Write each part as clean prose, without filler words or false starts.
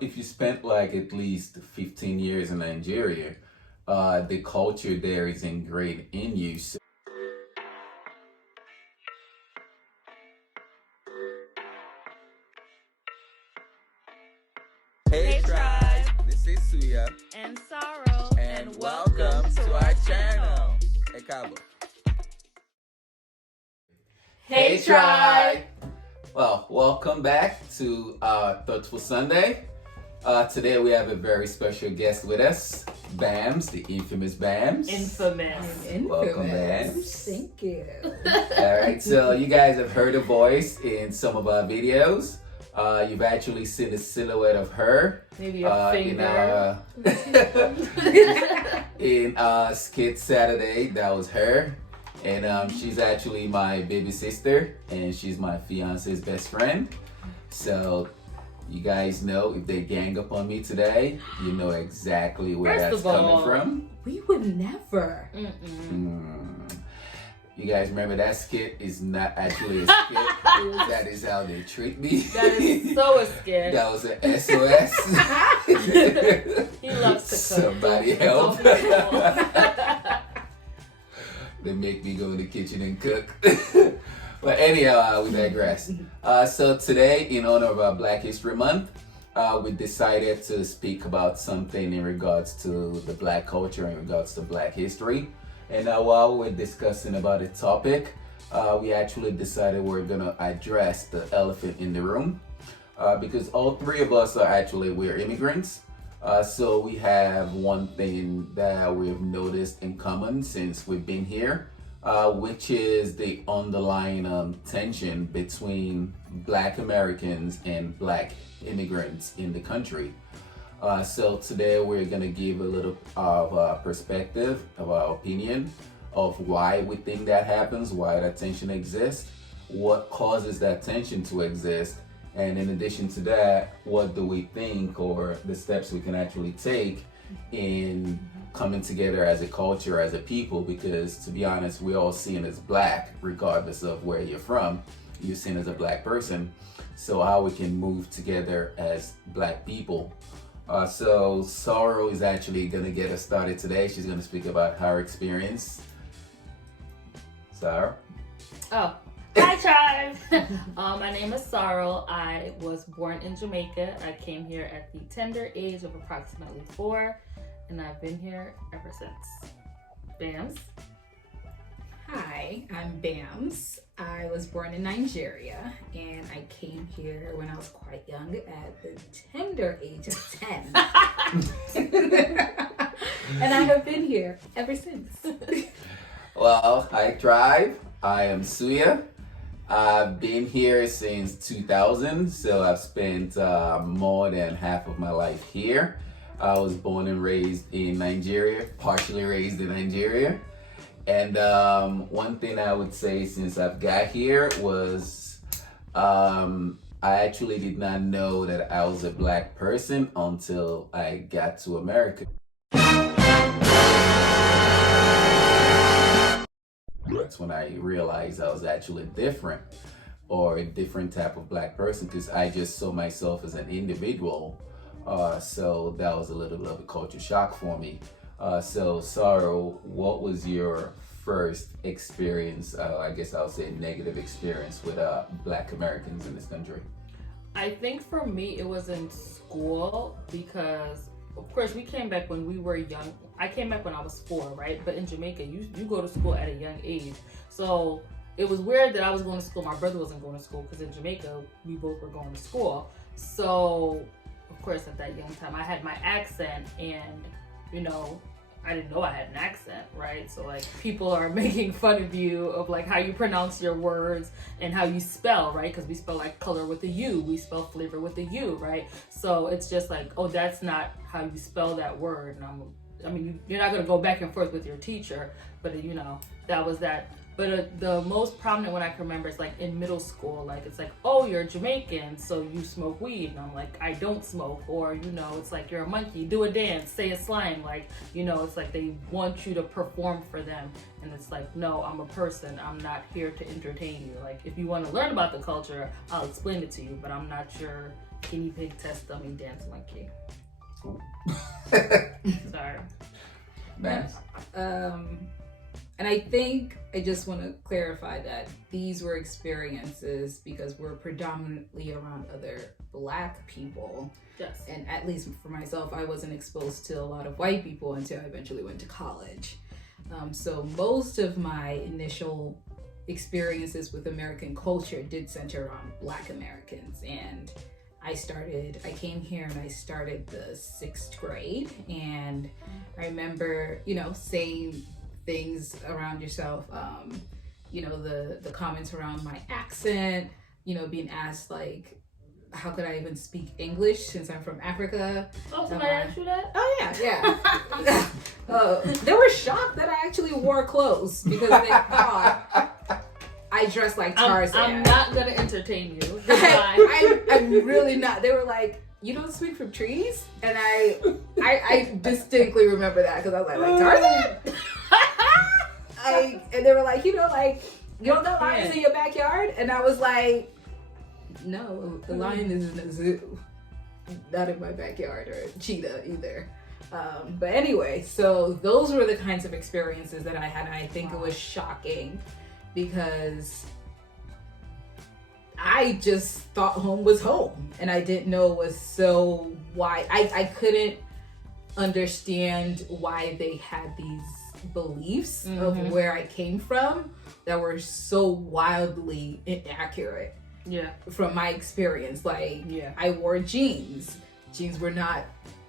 if you spent like at least 15 years in Nigeria, the culture there is ingrained in you. So Hey tribe, this is Suya and Sorrel, and welcome to our channel. Hey Cabo. Hey tribe. Well, welcome back to Thoughtful Sunday. Today we have a very special guest with us, Bams, the infamous Bams. Infamous. Welcome, Bams. Thank you. All right, so you guys have heard her voice in some of our videos. You've actually seen the silhouette of her Maybe a finger. in Skit Saturday. That was her. And she's actually my baby sister, and she's my fiance's best friend. So you guys know if they gang up on me today, you know exactly where First that's of all, coming from. We would never. You guys remember that skit is not actually a skit. That is how they treat me. That is so a skit. That was an SOS. He loves to cook. Somebody help. Don't They make me go in the kitchen and cook. But anyhow, we digress. So today, in honor of our Black History Month, we decided to speak about something in regards to the Black culture, in regards to Black history. And while we're discussing about the topic, we actually decided we're gonna address the elephant in the room, because all three of us are we're immigrants. So we have one thing that we've noticed in common since we've been here, which is the underlying tension between Black Americans and Black immigrants in the country. So today we're gonna give a little of perspective of our opinion of why we think that happens, why that tension exists, what causes that tension to exist, and in addition to that, what do we think or the steps we can actually take in coming together as a culture, as a people, because to be honest, we're all seen as Black, regardless of where you're from, you're seen as a Black person. So how we can move together as Black people. So Sorrel is actually gonna get us started today. She's gonna speak about her experience. Sorrel? Oh, hi tribe. My name is Sorrel. I was born in Jamaica. I came here at the tender age of approximately 4, and I've been here ever since. Bams. Hi, I'm Bams. I was born in Nigeria and I came here when I was quite young at the tender age of 10. And I have been here ever since. Well, hi tribe. I am Suya. I've been here since 2000, so I've spent more than half of my life here. I was born and raised in Nigeria, partially raised in Nigeria. And one thing I would say since I've got here was I actually did not know that I was a Black person until I got to America. That's when I realized I was actually different, or a different type of Black person, because I just saw myself as an individual. So that was a little bit of a culture shock for me. So Sorrel, what was your first experience, I guess I would say negative experience with Black Americans in this country? I think for me it was in school, because of course we came back when we were young. I came back when I was 4, right? But in Jamaica, you go to school at a young age. So it was weird that I was going to school. My brother wasn't going to school, because in Jamaica, we both were going to school. So of course at that young time, I had my accent, and you know, I didn't know I had an accent, right? So like people are making fun of you of like how you pronounce your words and how you spell, right? Because we spell like color with a U, we spell flavor with a U, right? So it's just like, oh, that's not how you spell that word. And I mean, you're not gonna go back and forth with your teacher, but you know, that was that. But the most prominent one I can remember is like in middle school, like it's like, oh, you're Jamaican, so you smoke weed. And I'm like, I don't smoke. Or, you know, it's like, you're a monkey, do a dance, say a slang. Like, you know, it's like they want you to perform for them. And it's like, no, I'm a person. I'm not here to entertain you. Like, if you want to learn about the culture, I'll explain it to you, but I'm not your guinea pig test dummy dance monkey. Sorry. Nice. And I think I just want to clarify that these were experiences because we're predominantly around other Black people. Yes. And at least for myself, I wasn't exposed to a lot of white people until I eventually went to college. So most of my initial experiences with American culture did center around Black Americans. And I came here and I started the 6th grade. And I remember, saying things around yourself, the comments around my accent, being asked like, how could I even speak English since I'm from Africa? Oh, somebody asked you that? Oh, yeah. They were shocked that I actually wore clothes because they thought I dressed like Tarzan. I'm not going to entertain you. I'm really not. They were like, you don't swing from trees? And I distinctly remember that because I was like Tarzan? And they were like, you don't got lions in your backyard? And I was like, no, the lion is in a zoo, not in my backyard, or cheetah either. But anyway, so those were the kinds of experiences that I had, and I think it was shocking because I just thought home was home, and I didn't know it was so wide. I couldn't understand why they had these beliefs of where I came from that were so wildly inaccurate. Yeah. From my experience, I wore jeans. Jeans were not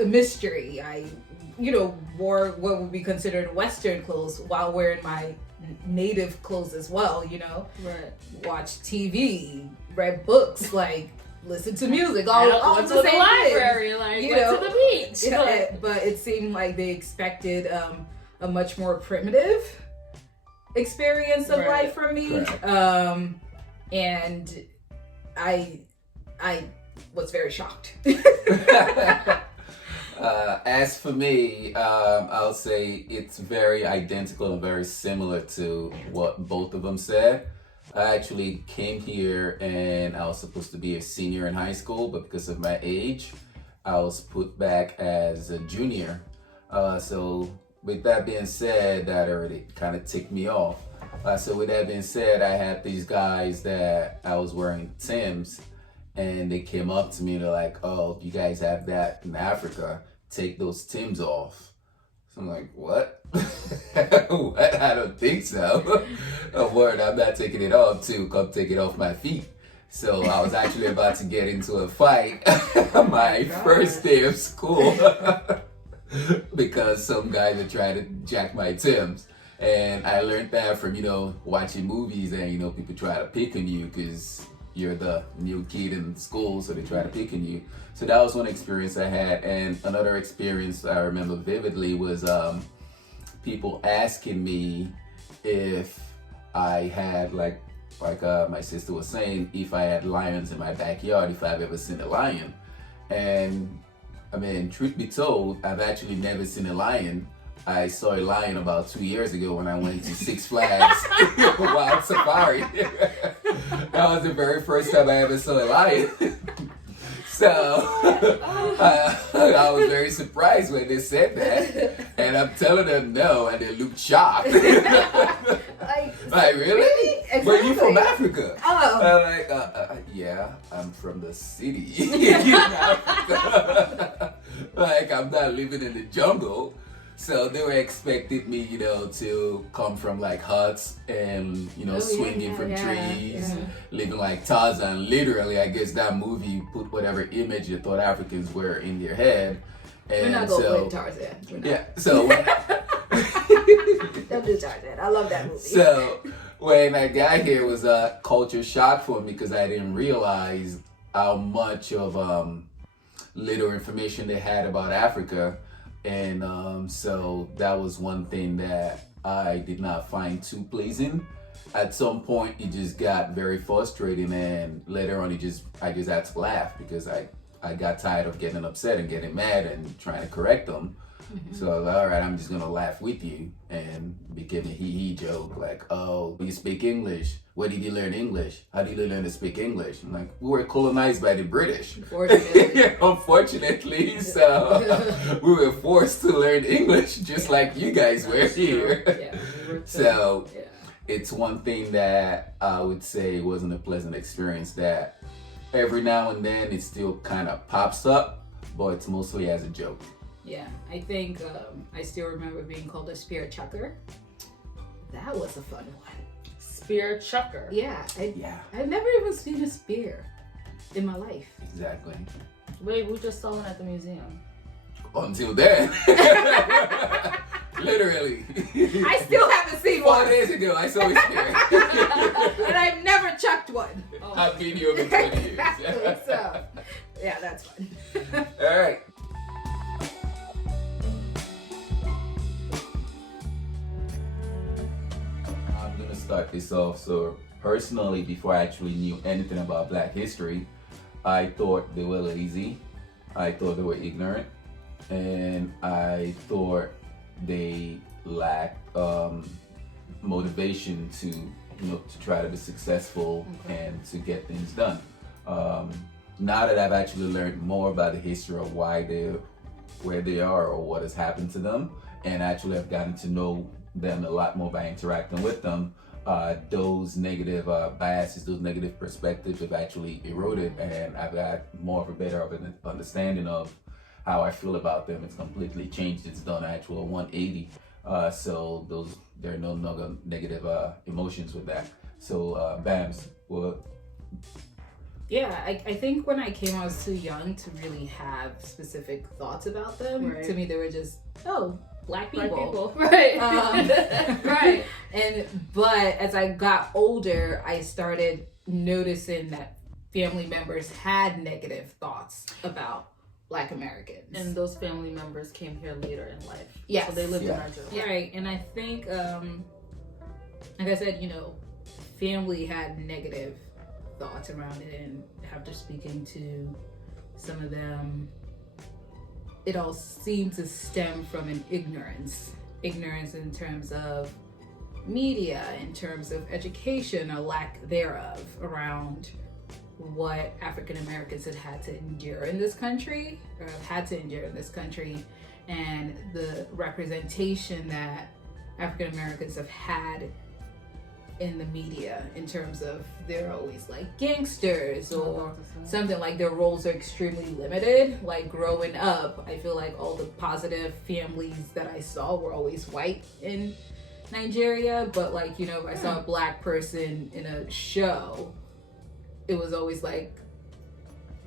a mystery. I, wore what would be considered Western clothes while wearing my native clothes as well. Right. Watch TV, read books, listen to music. All went the to same the library, things, went to the beach. But it seemed like they expected a much more primitive experience of life from me. Right. And I was very shocked. As for me, I'll say it's very identical and very similar to what both of them said. I actually came here and I was supposed to be a senior in high school, but because of my age, I was put back as a junior. So with that being said, that already kind of ticked me off. So with that being said, I had these guys that I was wearing Timbs, and they came up to me and they're like, oh, you guys have that in Africa, take those Timbs off. So I'm like, what? What? I don't think so. A word, I'm not taking it off too, come take it off my feet. So I was actually about to get into a fight my first day of school because some guy had tried to jack my Timbs. And I learned that from, watching movies and, people try to pick on you because you're the new kid in school, so they try to pick on you. So that was one experience I had. And another experience I remember vividly was people asking me if I had, like my sister was saying, if I had lions in my backyard, if I've ever seen a lion. And, truth be told, I've actually never seen a lion. I saw a lion about 2 years ago when I went to Six Flags Wild Safari. That was the very first time I ever saw a lion. So I was very surprised when they said that. And I'm telling them no, and they looked shocked. Like, really? Exactly. But you from Africa? Oh. I'm like, yeah, I'm from the city. Like, I'm not living in the jungle. So they were expecting me, to come from like huts and, swinging from trees, living like Tarzan. Literally, I guess that movie put whatever image they thought Africans were in their head. And we're not going to play Tarzan. Yeah, so don't do Tarzan. I love that movie. So when I got here, it was a culture shock for me because I didn't realize how much of little information they had about Africa. And so that was one thing that I did not find too pleasing. At some point, it just got very frustrating, and later on, I just had to laugh because I got tired of getting upset and getting mad and trying to correct them. So I was like, all right, I'm just gonna laugh with you and be giving a hee joke like, oh, you speak English. Where did you learn English? How did you learn to speak English? I'm like, we were colonized by the British. Unfortunately, so we were forced to learn English just like you guys were here. Yeah. So it's one thing that I would say wasn't a pleasant experience, that every now and then it still kind of pops up, but it's mostly as a joke. Yeah, I think I still remember being called a spear chucker. That was a fun one. Spear chucker. Yeah, I'd never even seen a spear in my life. Exactly. Wait, we just saw one at the museum. Until then. Literally. I still haven't seen 4 one. days ago, I saw a spear. And I've never chucked one. I've been here over 20 years. Exactly, so, yeah, that's fun. All right. I'm going to start this off. So, personally, before I actually knew anything about Black history, I thought they were lazy. I thought they were ignorant. And I thought they lacked motivation to try to be successful and to get things done. Now that I've actually learned more about the history of why they're where they are or what has happened to them, and actually I've gotten to know them a lot more by interacting with them, those negative biases, those negative perspectives have actually eroded, and I've got more of a better of an understanding of how I feel about them. It's completely changed. It's done actual 180. So there are no negative emotions with that. So Bams, what? Yeah, I think when I came, I was too young to really have specific thoughts about them. Right. To me, they were just, black people. Right. Right. But as I got older, I started noticing that family members had negative thoughts about Black Americans. And those family members came here later in life. Yes. So they lived in Nigeria. Yeah. Right. And I think, like I said, family had negative thoughts around it, and after speaking to some of them, it all seemed to stem from an ignorance in terms of media, in terms of education or lack thereof around what African Americans had to endure in this country, and the representation that African Americans have had in the media, in terms of they're always like gangsters or something, like their roles are extremely limited. Like growing up, I feel like all the positive families that I saw were always white in Nigeria, but like, if I saw a Black person in a show, it was always like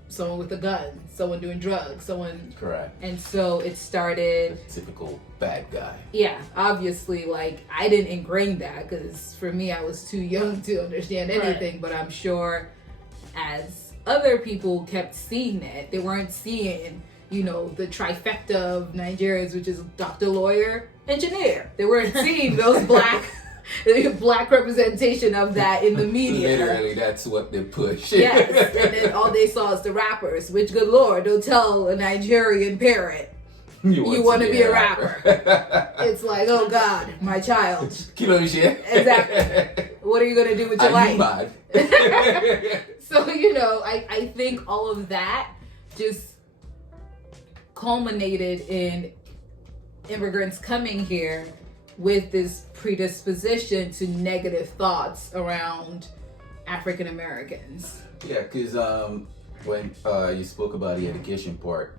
someone with a gun, someone doing drugs, someone. Correct. And so it started. The typical bad guy. Yeah, obviously, like I didn't ingrain that because for me, I was too young to understand anything. Right. But I'm sure as other people kept seeing it, they weren't seeing, the trifecta of Nigerians, which is doctor, lawyer, engineer. They weren't seeing those black representation of that in the media. Literally, that's what they push. Yes, and then all they saw is the rappers, which, good Lord, don't tell a Nigerian parent you want to be a rapper. It's like, oh God, my child. Exactly. What are you going to do with your life? So, I think all of that just culminated in immigrants coming here with this predisposition to negative thoughts around African Americans. Yeah, because when you spoke about the education part,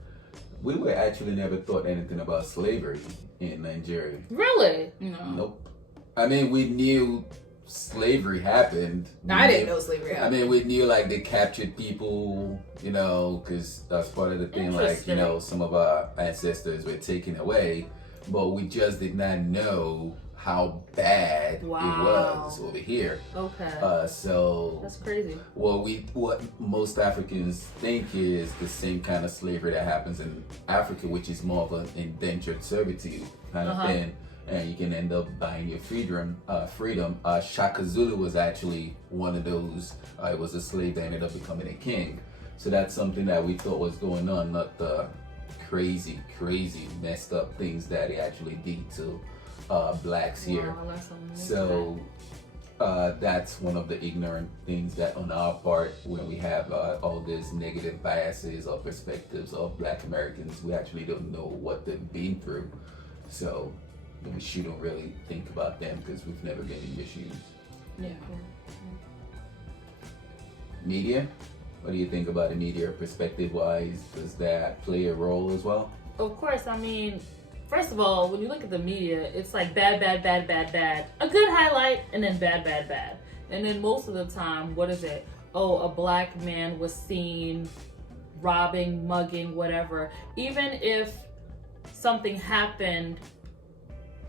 we were actually never taught anything about slavery in Nigeria. Really? No. Nope. I mean, we knew slavery happened. I didn't know slavery happened. I mean, we knew like they captured people, because that's part of the thing. Like, some of our ancestors were taken away. But we just did not know how bad it was over here. Okay. So that's crazy. What most Africans think is the same kind of slavery that happens in Africa, which is more of an indentured servitude kind of thing, and you can end up buying your freedom. Shaka Zulu was actually one of those. It was a slave that ended up becoming a king. So that's something that we thought was going on, not the crazy messed up things that they actually did to blacks here. Wow, that's amazing. So that's one of the ignorant things that on our part, when we have all these negative biases or perspectives of Black Americans, we actually don't know what they've been through. So we shouldn't really think about them because we've never been in your shoes. Yeah. Media? What do you think about the media perspective-wise? Does that play a role as well? Of course, I mean, first of all, when you look at the media, it's like bad, bad, bad, bad, bad. A good highlight, and then bad, bad, bad. And then most of the time, what is it? Oh, a black man was seen robbing, mugging, whatever. Even if something happened,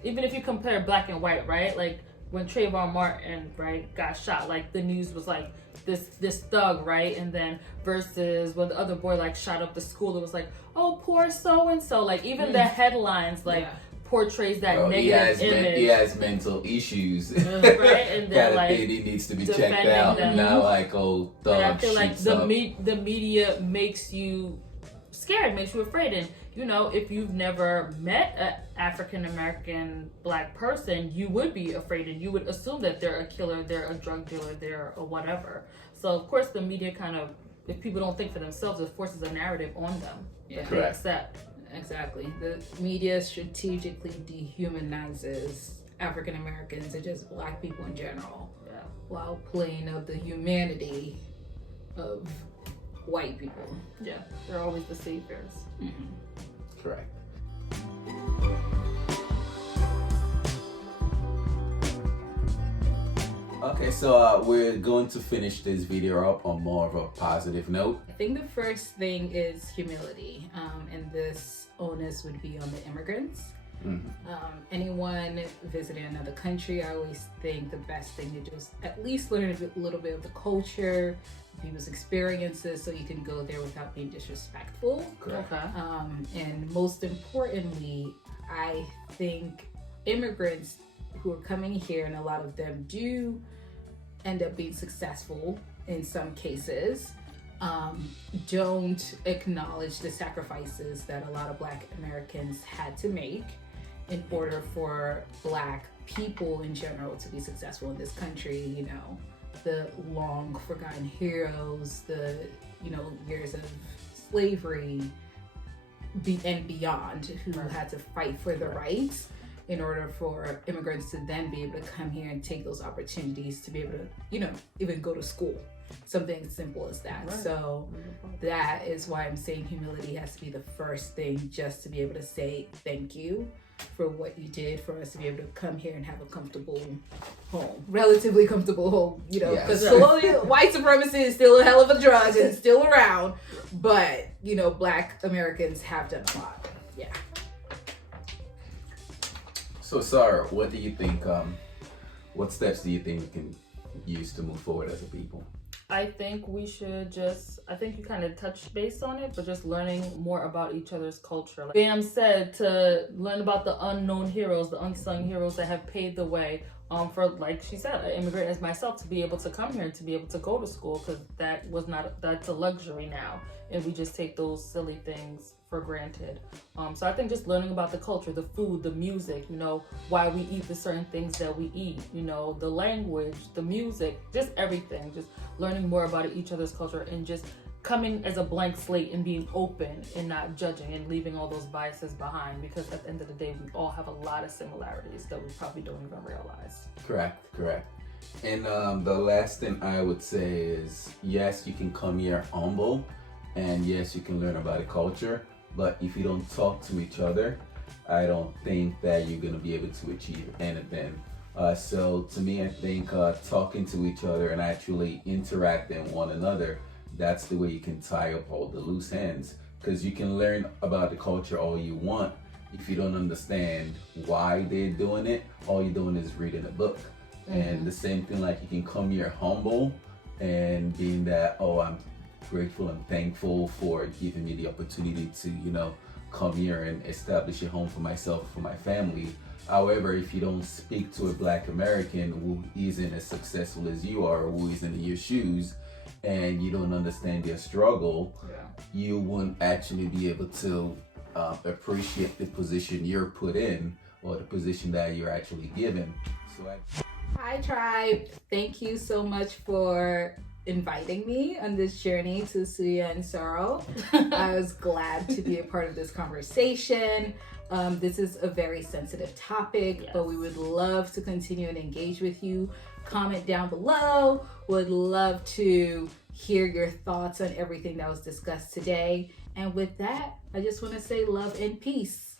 even if you compare black and white, right? Like when Trayvon Martin, right, got shot, like the news was like this thug, right? And then versus when the other boy like shot up the school, it was like, oh, poor so and so. Like even the headlines like portrays that negative image. He has mental issues. Right? And then like he needs to be checked out. them. And now like, oh, thug, I feel like shoots up. the media makes you scared, makes you afraid. And you know, if you've never met an African American black person, you would be afraid and you would assume that they're a killer, they're a drug dealer, they're a whatever. So of course the media kind of, if people don't think for themselves, it forces a narrative on them that they accept. Exactly. The media strategically dehumanizes African Americans and just black people in general, while playing up the humanity of white people. Yeah, they're always the saviors. Mm-hmm. Correct. Okay, so we're going to finish this video up on more of a positive note. I think the first thing is humility, and this onus would be on the immigrants. Mm-hmm. Anyone visiting another country, I always think the best thing to do is at least learn a little bit of the culture, people's experiences, so you can go there without being disrespectful. Correct. Okay. And most importantly, I think immigrants who are coming here, and a lot of them do end up being successful in some cases, don't acknowledge the sacrifices that a lot of Black Americans had to make in order for Black people in general to be successful in this country. You know, the long forgotten heroes, the, you know, years of slavery and beyond, who had to fight for the rights in order for immigrants to then be able to come here and take those opportunities to be able to, you know, even go to school. Something as simple as that. Right. So that is why I'm saying humility has to be the first thing, just to be able to say thank you for what you did for us to be able to come here and have a comfortable home, relatively comfortable home, you know, because white supremacy is still a hell of a drug and it's still around, but, you know, Black Americans have done a lot. Yeah. So, Sarah, what do you think, what steps do you think we can use to move forward as a people? I think we should just, I think you kind of touched base on it, but just learning more about each other's culture. Like Bam said, to learn about the unknown heroes, the unsung heroes that have paved the way for, like she said, an immigrant as myself to be able to come here and to be able to go to school, because that's a luxury now. And we just take those silly things for granted. So I think just learning about the culture, the food, the music, you know, why we eat the certain things that we eat, you know, the language, the music, just everything, just learning more about each other's culture and just coming as a blank slate and being open and not judging and leaving all those biases behind, because at the end of the day, we all have a lot of similarities that we probably don't even realize. Correct. And the last thing I would say is, yes, you can come here humble, and yes, you can learn about the culture, but if you don't talk to each other, I don't think that you're gonna be able to achieve anything. So to me, I think talking to each other and actually interacting with one another, that's the way you can tie up all the loose ends. Because you can learn about the culture all you want. If you don't understand why they're doing it, all you're doing is reading a book. Mm-hmm. And the same thing, like you can come here humble and being that, oh, I'm grateful and thankful for giving me the opportunity to, you know, come here and establish a home for myself, for my family. However, if you don't speak to a Black American who isn't as successful as you are, or who isn't in your shoes, and you don't understand their struggle, you won't actually be able to appreciate the position you're put in or the position that you're actually given. So Hi, tribe. Thank you so much for inviting me on this journey to Suya and Sorrel. I was glad to be a part of this conversation. This is a very sensitive topic, Yes. but we would love to continue and engage with you. Comment down below. Would love to hear your thoughts on everything that was discussed today. And with that, I just want to say love and peace.